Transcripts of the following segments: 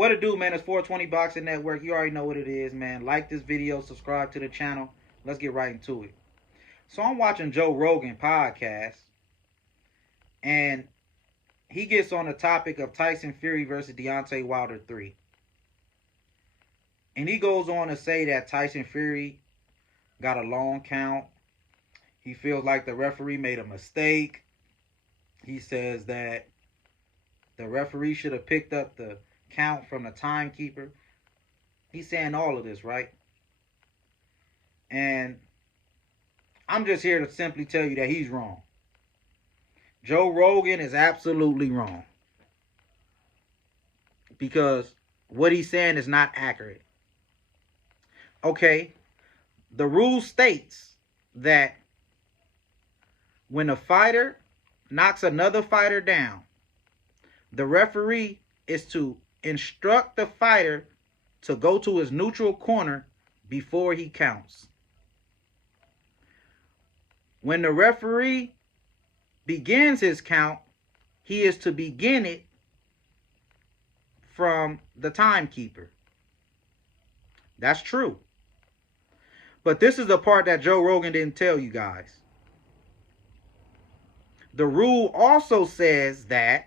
What it do, man? It's 420 Boxing Network. You already know what it is, man. Like this video, subscribe to the channel. Let's get right into it. So I'm watching Joe Rogan podcast, and he gets on the topic of Tyson Fury versus Deontay Wilder 3. And he goes on to say that Tyson Fury got a long count. He feels like the referee made a mistake. He says that the referee should have picked up the count from the timekeeper. He's saying all of this, right? And I'm just here to simply tell you that he's wrong. Joe Rogan is absolutely wrong, because what he's saying is not accurate. Okay, the rule states that when a fighter knocks another fighter down, the referee is to instruct the fighter to go to his neutral corner before he counts. When the referee begins his count, he is to begin it from the timekeeper. That's true. But this is the part that Joe Rogan didn't tell you guys. The rule also says that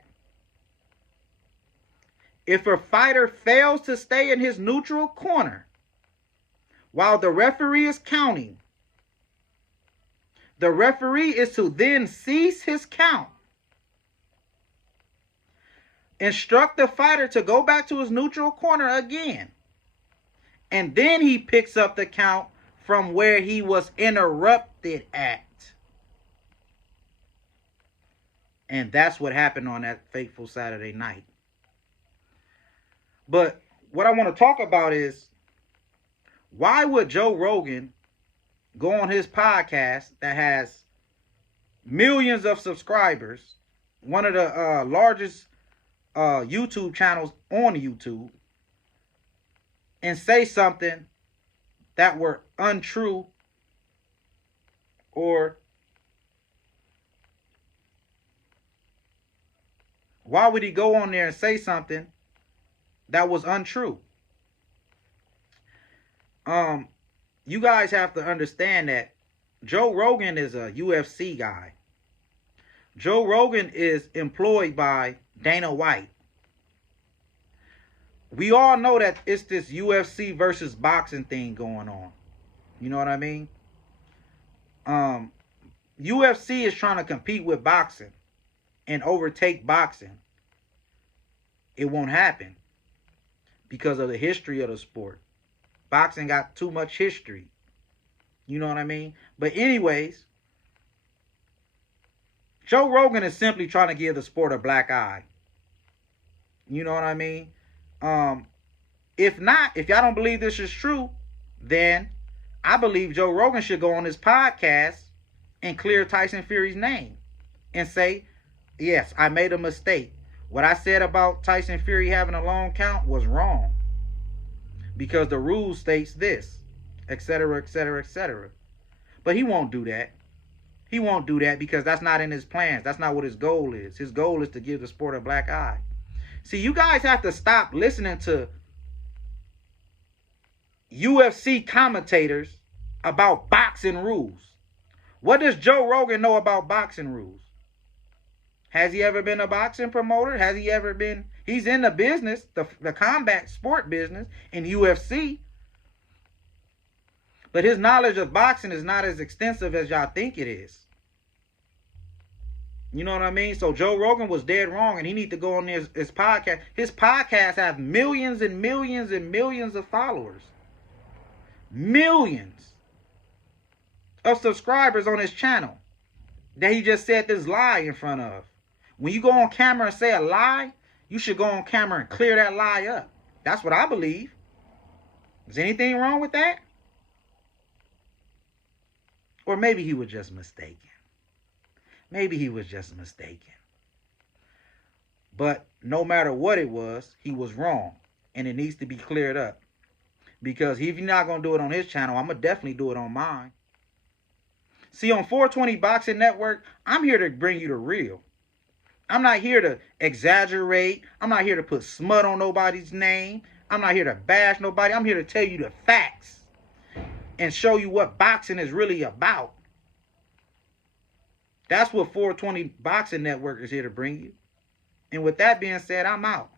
if a fighter fails to stay in his neutral corner while the referee is counting, the referee is to then cease his count, instruct the fighter to go back to his neutral corner again, and then he picks up the count from where he was interrupted at. And that's what happened on that fateful Saturday night. But what I want to talk about is, why would Joe Rogan go on his podcast that has millions of subscribers, one of the largest YouTube channels on YouTube, and say something that were untrue, or why would he go on there and say something that was untrue? You guys have to understand that Joe Rogan is a UFC guy. Joe Rogan is employed by Dana White. We all know that it's this UFC versus boxing thing going on. You know what I mean? UFC is trying to compete with boxing and overtake boxing. It won't happen because of the history of the sport. Boxing got too much history. You know what I mean? But anyways, Joe Rogan is simply trying to give the sport a black eye. You know what I mean? If y'all don't believe this is true, then I believe Joe Rogan should go on his podcast and clear Tyson Fury's name and say, yes, I made a mistake. What I said about Tyson Fury having a long count was wrong, because the rule states this, etc., etc., etc. But he won't do that. He won't do that because that's not in his plans. That's not what his goal is. His goal is to give the sport a black eye. See, you guys have to stop listening to UFC commentators about boxing rules. What does Joe Rogan know about boxing rules? Has he ever been a boxing promoter? Has he ever been? He's in the business, the combat sport business in UFC. But his knowledge of boxing is not as extensive as y'all think it is. You know what I mean? So Joe Rogan was dead wrong, and he need to go on his podcast. His podcast have millions and millions and millions of followers. Millions of subscribers on his channel that he just said this lie in front of. When you go on camera and say a lie, you should go on camera and clear that lie up. That's what I believe. Is anything wrong with that? Or maybe he was just mistaken. Maybe he was just mistaken. But no matter what it was, he was wrong. And it needs to be cleared up. Because if you're not going to do it on his channel, I'm going to definitely do it on mine. See, on 420 Boxing Network, I'm here to bring you the real. I'm not here to exaggerate. I'm not here to put smut on nobody's name. I'm not here to bash nobody. I'm here to tell you the facts and show you what boxing is really about. That's what 420 Boxing Network is here to bring you. And with that being said, I'm out.